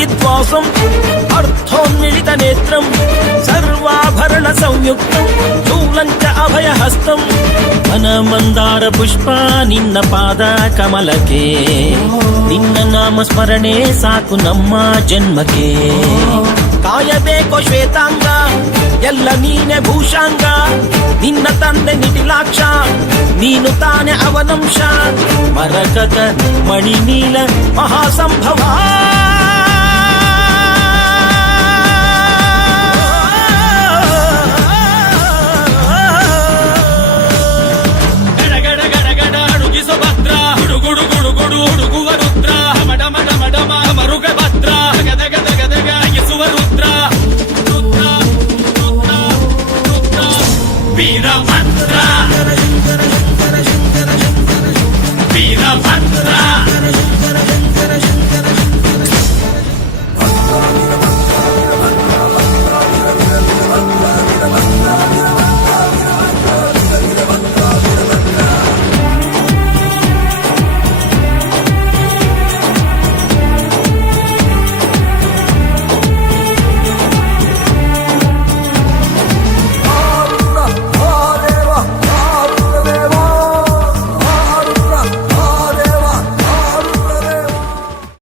విద్వాసం అర్థోన్మిళిత నేత్రం సర్వాభరణ సంయుక్తం చూలంచ అభయహస్తం మన మందార పుష్ಪ ನಿನ್ನ ಪಾದ ಕಮಲಕ್ಕೆ ನಿನ್ನ ನಾಮ ಸ್ಮರಣೆ ಸಾಕು ನಮ್ಮ ಜನ್ಮಕ್ಕೆ ಕಾಯಬೇಕೋ ಶ್ವೇತಾಂಗ ಎಲ್ಲ ನೀನೆ ಭೂಷಾಂಗ ನಿನ್ನ ತಂದೆ ನಿಟಿಲಾಕ್ಷ ನೀನು ತಾನೆ ಅವನಂಶ ಮರಕತ ಮಣಿನೀಲ ಮಹಾಸಂಭವ